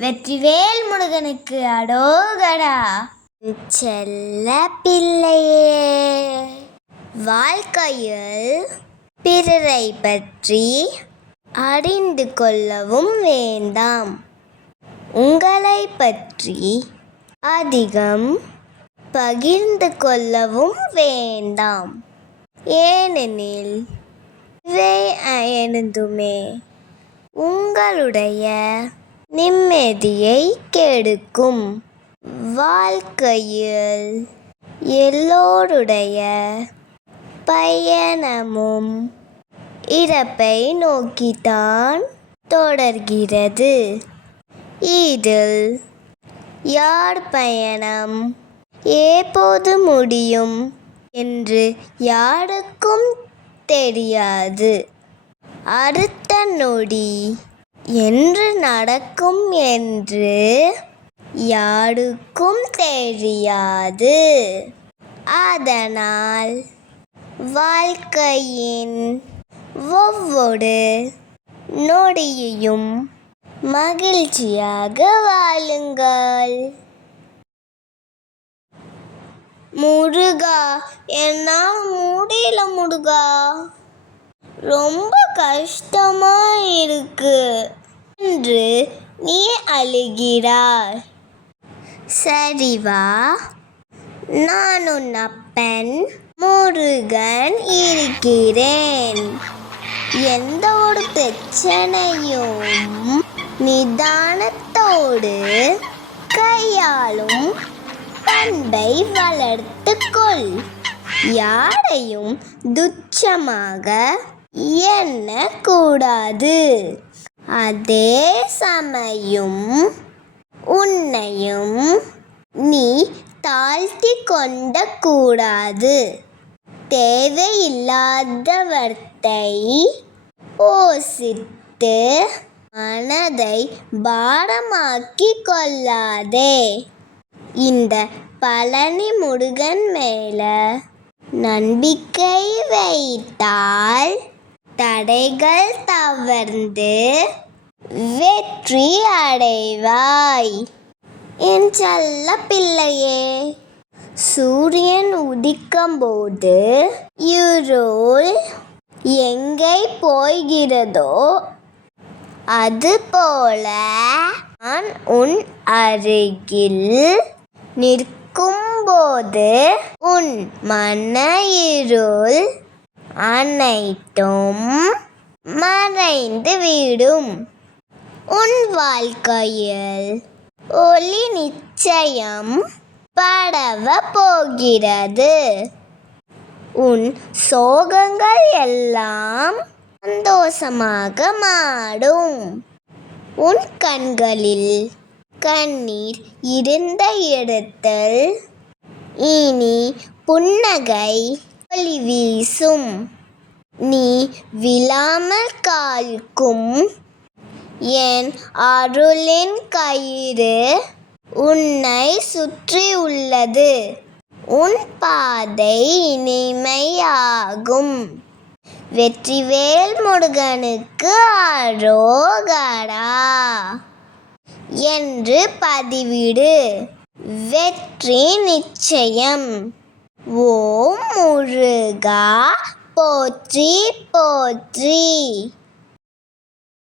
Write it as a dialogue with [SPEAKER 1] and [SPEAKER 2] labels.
[SPEAKER 1] வெற்றிவேல் முருகனுக்கு அடோகடா. செல்ல பிள்ளையே வாழ்க்கையில் பிறரை பற்றி அறிந்து கொள்ளவும் வேண்டாம். உங்களை பற்றி அதிகம் பகிர்ந்து கொள்ளவும் வேண்டாம். ஏனெனில் இவை அயனதுமே உங்களுடைய நிம்மதியை கெடுக்கும். வாழ்க்கையில் எல்லோருடைய பயணமும் இறப்பை நோக்கித்தான் தொடர்கிறது. இதில் யார் பயணம் எப்போது முடியும் என்று யாருக்கும் தெரியாது. அடுத்த நொடி. என்று நடக்கும் என்று யாருக்கும் தெரியாது. அதனால் வாழ்க்கையின் ஒவ்வொரு நொடியையும் மகிழ்ச்சியாக வாழுங்கள். முருகா என்னால் முடியல முருகா. ரொம்ப கஷ்டமாக இருக்கு. என்று நீ அழுகிறாய். சரி வா. நான் உன் அப்பன் முருகன் இருக்கிறேன். எந்த ஒரு பிரச்சனையும் நிதானத்தோடு கையாளும் பண்பை வளர்த்துக்கொள். யாரையும் துச்சமாக எண்ணக்கூடாது. அதே சமயம் உன்னையும் நீ தாழ்த்தி கொண்ட கூடாது. தேவையில்லாதவர்த்தை போசித்து மனதை பாரமாக்கி கொள்ளாதே. இந்த பழனி முருகன் மேல நம்பிக்கை வைத்தால் தடைகள் தவர்ந்து வெற்றி அடைவாய் என் செல்ல பிள்ளையே சூரியன் உதிக்கும்போது இருள் எங்கே போகிறதோ அதுபோல நான் உன் அருகில் நிற்கும்போது உன் மன இருள் அனைத்தும் மறைந்து விடும் உன் வாழ்க்கையில் ஒளி நிச்சயம் படவ போகிறது. உன் சோகங்கள் எல்லாம் சந்தோஷமாக மாறும். உன் கண்களில் கண்ணீர் இருந்த இடத்தில் இனி புன்னகை ஒளி வீசும். நீ விழாமல் காய்க்கும் என் அருளின் கயிறு உன்னை சுற்றி உள்ளது. உன் பாதை இனிமையாகும். வெற்றிவேல் முருகனுக்கு ஆரோகடா என்று பதிவிடு. வெற்றி நிச்சயம். ஓம் முருகா போற்றி போற்றி.